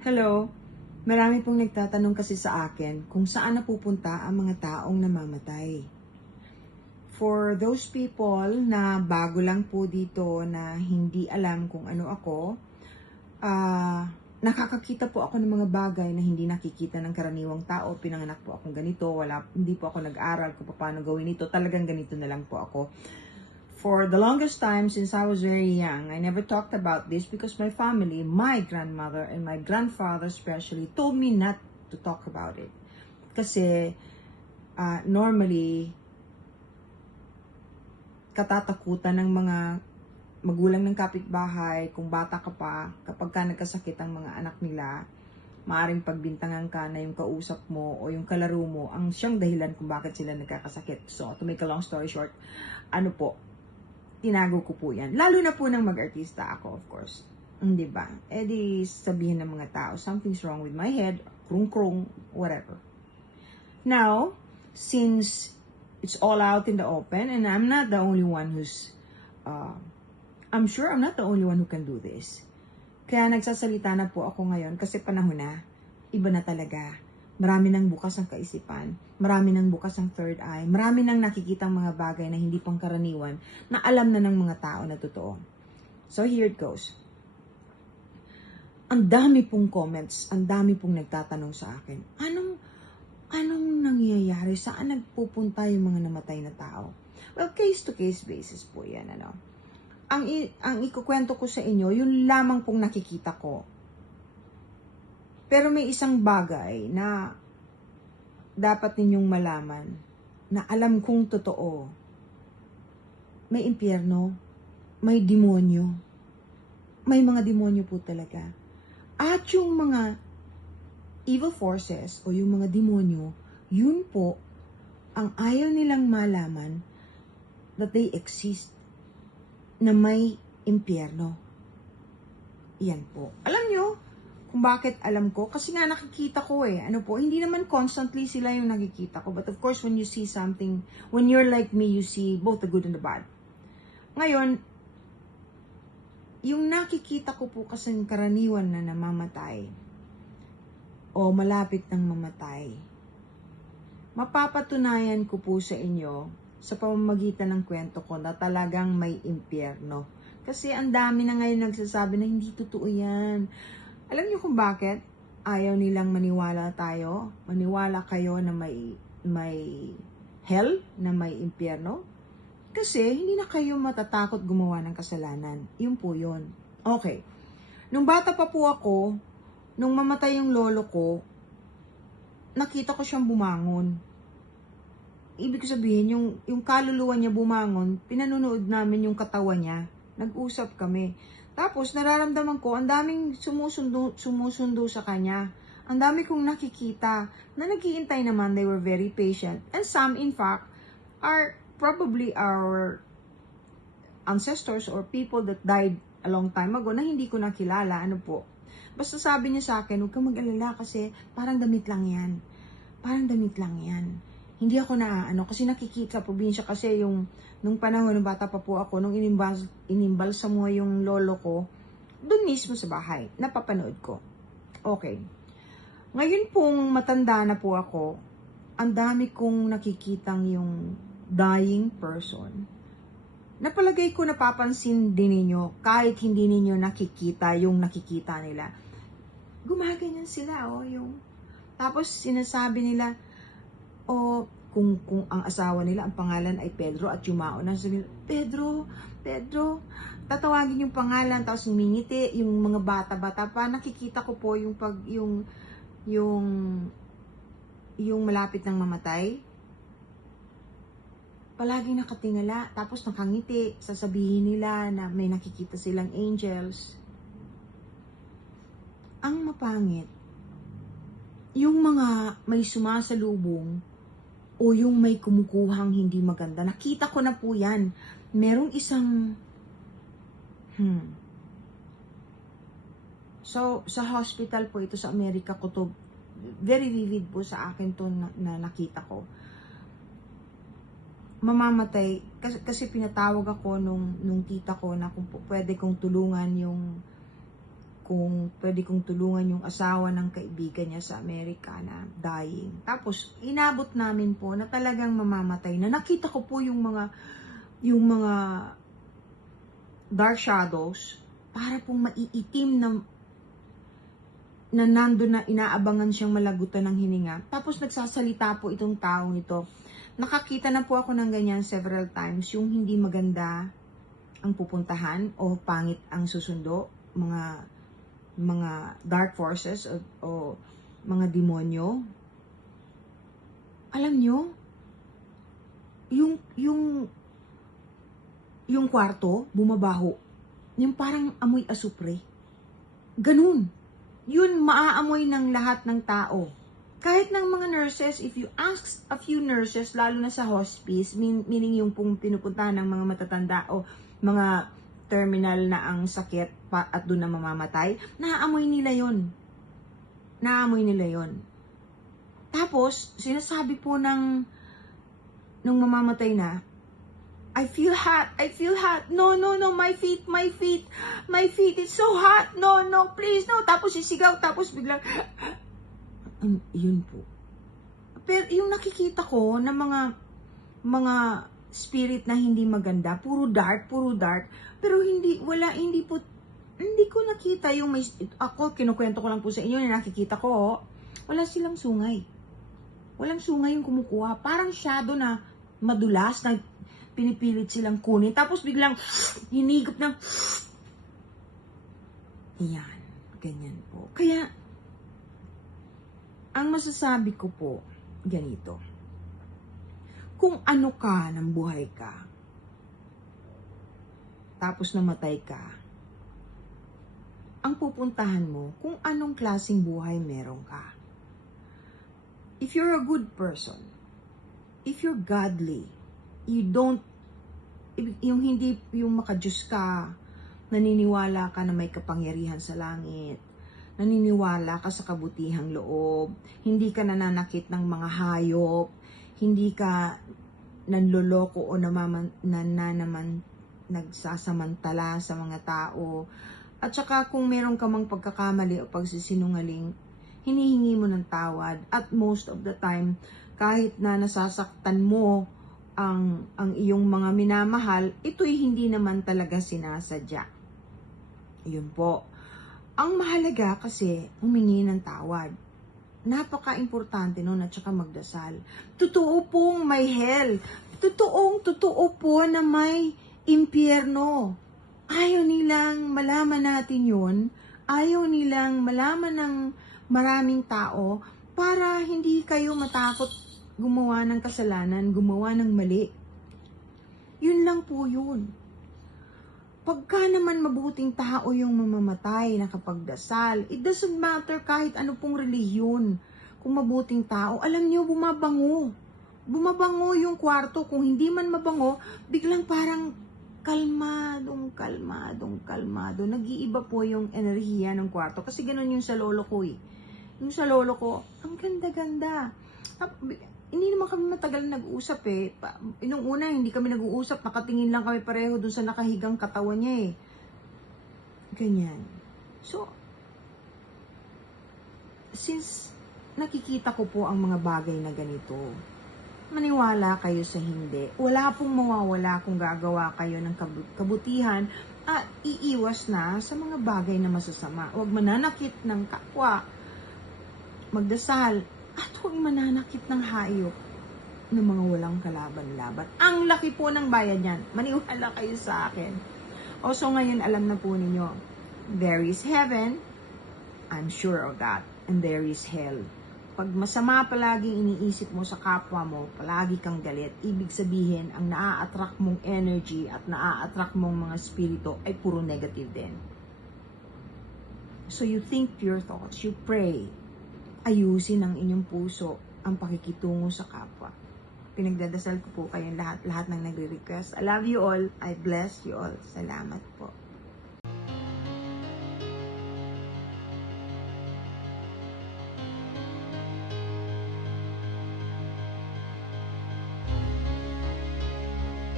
Hello, marami pong nagtatanong kasi sa akin kung saan napupunta ang mga taong namamatay. For those people na bago lang po dito na hindi alam kung ano ako, nakakakita po ako ng mga bagay na hindi nakikita ng karaniwang tao. Pinanganak po akong ganito, hindi po ako nag-aral kung paano gawin ito. Talagang ganito na lang po ako. For the longest time, since I was very young, I never talked about this because my family, my grandmother and my grandfather especially, told me not to talk about it. Kasi normally, katatakutan ng mga magulang ng kapitbahay, kung bata ka pa, kapag ka nagkasakit ang mga anak nila, maaring pagbintangan ka na yung kausap mo o yung kalaro mo ang siyang dahilan kung bakit sila nagkakasakit. So, to make a long story short, tinago ko po yan. Lalo na po nang mag-artista ako, of course. Hindi ba? Eh di sabihin ng mga tao, something's wrong with my head, krung-krung, whatever. Now, since it's all out in the open, and I'm not the only one I'm sure I'm not the only one who can do this. Kaya nagsasalita na po ako ngayon kasi panahon na, iba na talaga. Marami nang bukas ang kaisipan, marami nang bukas ang third eye, marami nang nakikitang mga bagay na hindi pangkaraniwan na alam na ng mga tao na totoo. So here it goes. Ang dami pong comments, ang dami pong nagtatanong sa akin, anong nangyayari? Saan nagpupunta yung mga namatay na tao? Well, case-to-case basis po yan, ano. Ang ikukwento ko sa inyo, yun lamang pong nakikita ko. Pero may isang bagay na dapat ninyong malaman na alam kong totoo. May impyerno, may demonyo. May mga demonyo po talaga. At yung mga evil forces o yung mga demonyo, yun po ang ayaw nilang malaman that they exist, na may impyerno. Yan po. Alam nyo, kung bakit alam ko, kasi nga nakikita ko hindi naman constantly sila yung nakikita ko, but of course, when you see something, when you're like me, you see both the good and the bad. Ngayon, yung nakikita ko po kasi karaniwan na namamatay, o malapit ng mamatay, mapapatunayan ko po sa inyo, sa pamamagitan ng kwento ko, na talagang may impyerno. Kasi ang dami na ngayon nagsasabi na hindi totoo yan. Alam niyo kung bakit ayaw nilang maniwala tayo? Maniwala kayo na may hell, na may impyerno? Kasi hindi na kayo matatakot gumawa ng kasalanan. Yun po yun. Okay. Nung bata pa po ako, nung mamatay yung lolo ko, nakita ko siyang bumangon. Ibig sabihin, yung kaluluwa niya bumangon, pinanunood namin yung katawan niya. Nag-usap kami. Tapos, nararamdaman ko, ang daming sumusundo sa kanya. Ang dami kong nakikita na nag-iintay naman. They were very patient. And some, in fact, are probably our ancestors or people that died a long time ago na hindi ko nakilala. Ano po? Basta sabi niya sa akin, huwag kang mag-alala kasi parang damit lang yan. Parang damit lang yan. Hindi ako kasi nakikita sa probinsya kasi nung panahon, nung bata pa po ako, nung inimbalsa mo yung lolo ko, doon mismo sa bahay, napapanood ko. Okay. Ngayon pong matanda na po ako, ang dami kong nakikitang yung dying person. Napalagay ko napapansin din ninyo, kahit hindi ninyo nakikita yung nakikita nila. Gumaganyan sila, tapos sinasabi nila, kung ang asawa nila, ang pangalan ay Pedro at yumao na sabi, Pedro, tatawagin yung pangalan, tapos humingiti, yung mga bata-bata pa, nakikita ko po yung malapit ng mamatay, palaging nakatingala, tapos nakangiti, sasabihin nila na may nakikita silang angels. Ang mapangit, yung mga may sumasalubong, o yung may kumukuhang hindi maganda. Nakita ko na po yan. Merong isang... So, sa hospital po ito sa Amerika ko to, very vivid po sa akin to na nakita ko. Mamamatay, kasi pinatawag ako nung tita ko na kung pwede kong tulungan kung pwede kong tulungan yung asawa ng kaibigan niya sa Amerika na dying. Tapos, inabot namin po na talagang mamamatay na. Nakita ko po yung mga dark shadows para pong maiitim na nando na inaabangan siyang malagutan ng hininga. Tapos nagsasalita po itong taong ito. Nakakita na po ako ng ganyan several times, yung hindi maganda ang pupuntahan o pangit ang susundo, mga dark forces o mga demonyo. Alam nyo, yung kwarto, bumabaho. Yung parang amoy asupre. Ganun. Yun maaamoy ng lahat ng tao. Kahit ng mga nurses, if you ask a few nurses, lalo na sa hospice, meaning yung pong pinupuntahan ng mga matatanda o mga terminal na ang sakit at doon na mamamatay, naaamoy nila yon. Naaamoy nila yon. Tapos, sinasabi po nung mamamatay na, I feel hot. No, my feet, it's so hot. No, please, no. Tapos sisigaw, tapos biglang, yun po. Pero yung nakikita ko na mga spirit na hindi maganda, puro dark. Pero hindi ko nakita yung ako, kinukwento ko lang po sa inyo na nakikita ko, wala silang sungay. Walang sungay yung kumukuha. Parang shadow na madulas na pinipilit silang kunin. Tapos biglang hinigop ng yan. Ganyan po. Kaya, ang masasabi ko po, ganito. Kung ano ka ng buhay ka, tapos namatay ka, ang pupuntahan mo kung anong klaseng buhay meron ka. If you're a good person, if you're godly, you don't, yung hindi yung makadiyos ka, naniniwala ka na may kapangyarihan sa langit, naniniwala ka sa kabutihang loob, hindi ka nananakit ng mga hayop, hindi ka nanloloko o naman nagsasamantala sa mga tao, at saka kung meron ka mang pagkakamali o pagsisinungaling, hinihingi mo ng tawad, at most of the time, kahit na nasasaktan mo ang iyong mga minamahal, ito'y hindi naman talaga sinasadya. Yun po. Ang mahalaga kasi, humingi ng tawad. Napaka-importante nun at saka magdasal. Totoo pong may hell. Totoo po na may impyerno. Ayaw nilang malaman natin yun. Ayaw nilang malaman ng maraming tao para hindi kayo matakot gumawa ng kasalanan, gumawa ng mali. Yun lang po yun. Pagka naman mabuting tao yung mamamatay, nakapagdasal, it doesn't matter kahit ano pong relihiyon. Kung mabuting tao, alam niyo, bumabango. Bumabango yung kwarto. Kung hindi man mabango, biglang parang kalmadong. Nag-iiba po yung enerhiya ng kwarto. Kasi ganun yung sa lolo ko eh. Yung sa lolo ko, ang ganda-ganda. Hindi naman kami matagal nag-uusap eh. Nung una, hindi kami nag-uusap. Nakatingin lang kami pareho dun sa nakahigang katawan niya eh. Ganyan. So, since nakikita ko po ang mga bagay na ganito, maniwala kayo sa hindi. Wala pong mawawala kung gagawa kayo ng kabutihan at iiwas na sa mga bagay na masasama. Huwag mananakit ng kapwa. Magdasal. At huwag mananakit ng hayop ng mga walang kalaban-laban. Ang laki po ng bayad niyan. Maniwala kayo sa akin. So ngayon alam na po ninyo, there is heaven, I'm sure of that, and there is hell. Pag masama palaging iniisip mo sa kapwa mo, palagi kang galit, ibig sabihin, ang naa-attract mong energy at naa-attract mong mga spirito ay puro negative din. So you think pure thoughts, you pray, ayusin ang inyong puso ang pakikitungo sa kapwa. Pinagdadasal ko po kayong lahat ng nagre-request. I love you all. I bless you all. Salamat po.